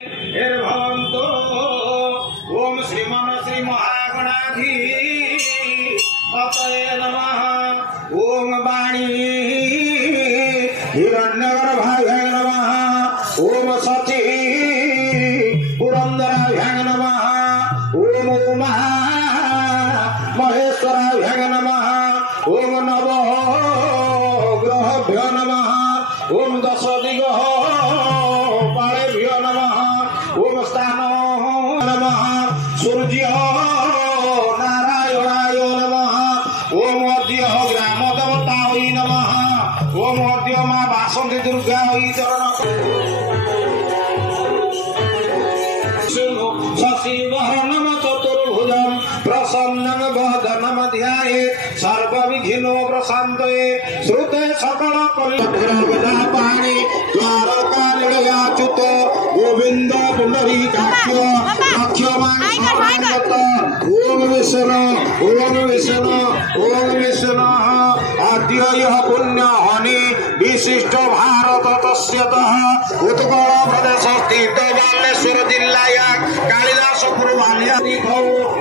भवन्तु ओम श्रीमन श्री महागणाधिपतये नमः। ओम वाणी हिरण्यगर्भाय नमः। ओम सची पुरंदराय नमः। ओम उमा महेश्वराय नमः। ओम नव ग्रहभ्यो नमः। ओम दश दिग पाळेभ्यो नमः। ओम स्थान नमः। सूर्य नारायणाय नमः। ओम अद्य ग्राम देवताय नमः। ओम अद्य मां वासंती दुर्गाय चरण शशिवर्णम चतुर्भुजं प्रसन्नं वदनं ध्यायेत् सर्वविघ्नो प्रशान्तये श्रुते सकल कल्याणपाणि द्वारकानिलयाच्युत गोविंद पुंडरीकाक्ष अक्षमाङ्गत ओम विष्णु ओम विष्णु अद्य यः पुण्यहनि विशिष्ट भारत तस्यतः उत्कल प्रदेश स्थित बालेश्वर जिल्लाया कालिदासपुर बालिया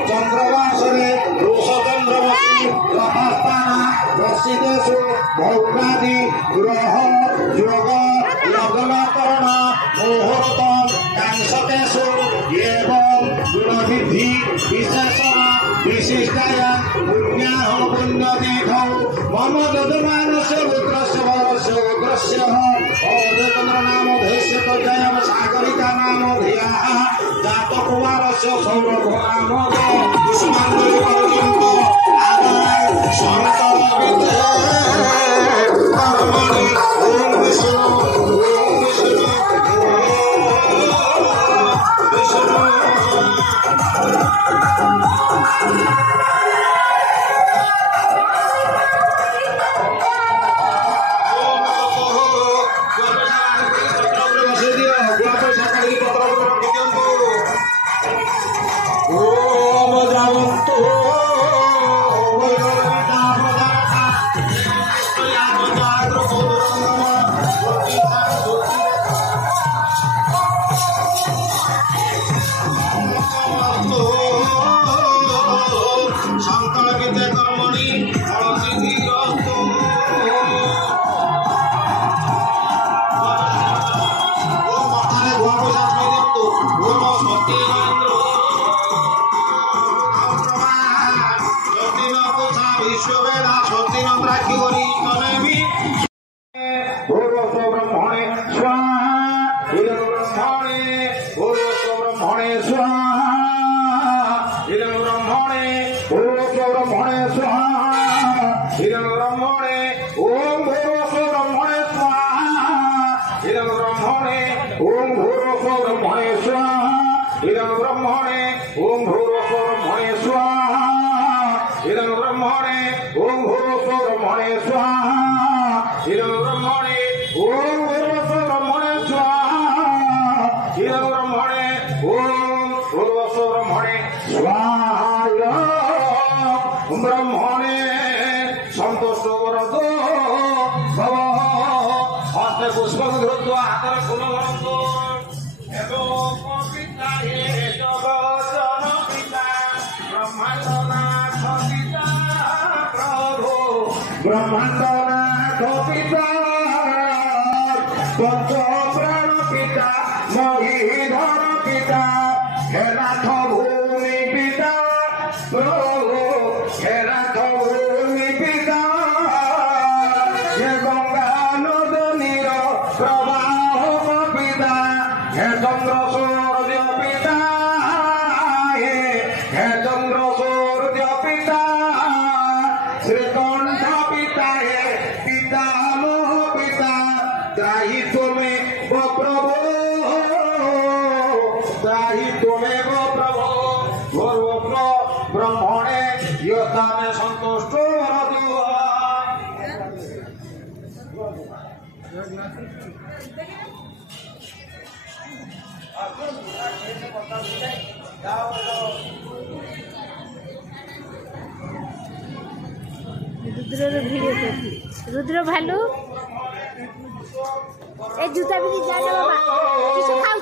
चंद्रवासरे वृषचंद्रवती ग्रहस्थान प्रसिद्धेषु भौमादि ग्रह योग लग्नकरण मुहूर्त कांसतेषु एवं गुणविधि विशेषण विशिष्टाया पुण्याहं पुण्यतीर्थौ मम ददमानस्य पुत्रस्य वरस्य उग्रस्य अवधचंद्र नाम धैस्य जयम सागरिका नाम धियाः जातकुमारस्य सौरभ नाम पुष्पाञ्जलि पर्यन्त आदाय शंकर विद्ये कर्मणि ओम विष्णु ब्रह्मांडनाथ पिता पंचप्राण पिता महीधर पिता हेनाथ भूमि पिता प्रभु हेनाथ भूमि पिता हे गंगा नदनीर प्रवाह पिता हे चंद्र सूर्य पिता हे चंद्र सूर्य पिता श्रीकंठ पिता है पितामह पिता त्राहि तुम्हें वो प्रभु त्राहि तुम्हें वो प्रभु पूर्व ब्रह्मणे योद्धा में संतुष्ट रुद्र भिडियो रुद्र भालू ए जूता भी जा बाबा किस खाऊ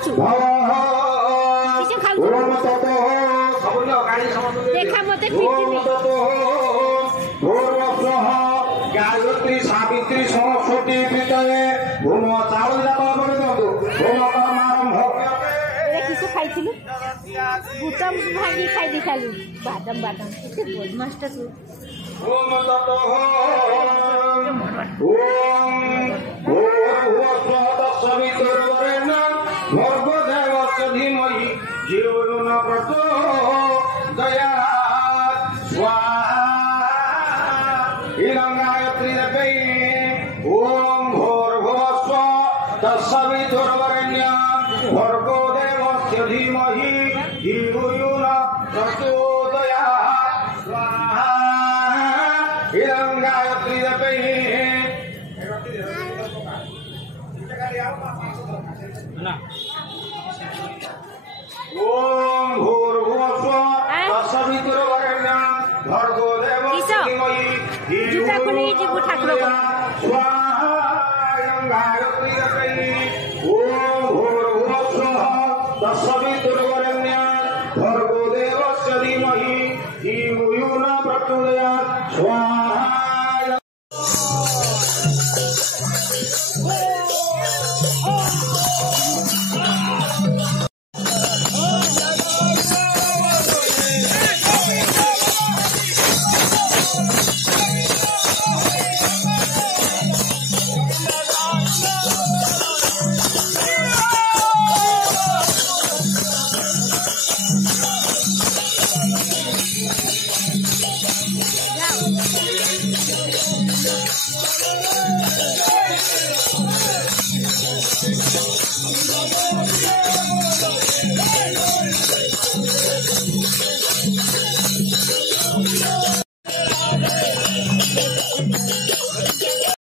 देखा मत गायत्री सावित्री सरस्वती पितये भूम चाउल जात করে দিও ভূম কর্মারম্ভ কিছু খাইছিল বুটাম ভাঙি খাই দিছালু বাদাম বাদাম এতে বদমাসটা তুই ওম তত ওম ভূর্ভুবস্বঃ তৎসবিতুর্বরেণ্যং ভর্গো দেবস্য ধীমহি ধিয়ো यो न प्रचोदयात् स्वाहा इदं गायत्री जपे ओम भूर्भुवस्वः तत्सवितुर्वरेण्यं भर्गो देवस्य धीमहि धियो यो न प्रचोदयात् स्वाहा इदं गायत्री जपे ओम भूर्भुवस्वः तत्सवितुर्वरेण्यं भर्गो देवस्य धीमहि धियो जूता खुली जीवु ठाकुर को स्वाहा इदं गायत्री जपे ओम भूर्भुवस्वः तत्सवितुर्वरेण्यं भर्गो देवस्य धीमहि धियो यो न प्रचोदयात् स्वाहा